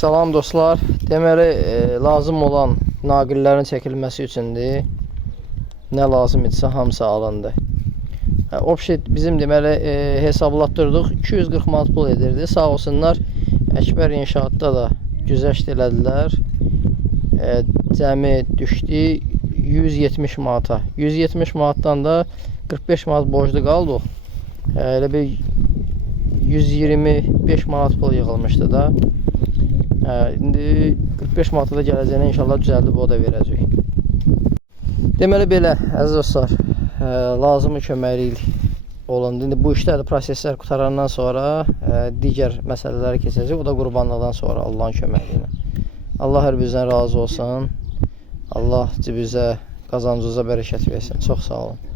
Salam dostlar. Deməli, lazım olan naqillərin çəkilməsi üçündür. Nə lazım idisə hamısı alındı. Obşet bizim deməli hesablatdırdıq. 240 manat pul edirdi. Sağ olsunlar. Əkbər inşaatda da güzəşt elədilər. Cəmi düşdü 170 manata. 170 manatdan da 45 manat borclu qaldıq. Elə bir 125 manat pul yığılmışdı da. İndi 45 manata da gələcəyinə inşallah düzəldib o da verəcək. Deməli belə, əziz dostlar, lazımı köməklik olundu. İndi bu işlər, proseslər qutarandan sonra digər məsələləri keçəcək. O da qurbanlıqdan sonra Allahın köməkliyi ilə. Allah hər birinizdən razı olsun. Allah cibinizə, qazancınıza bərəkət versin. Çox sağ olun.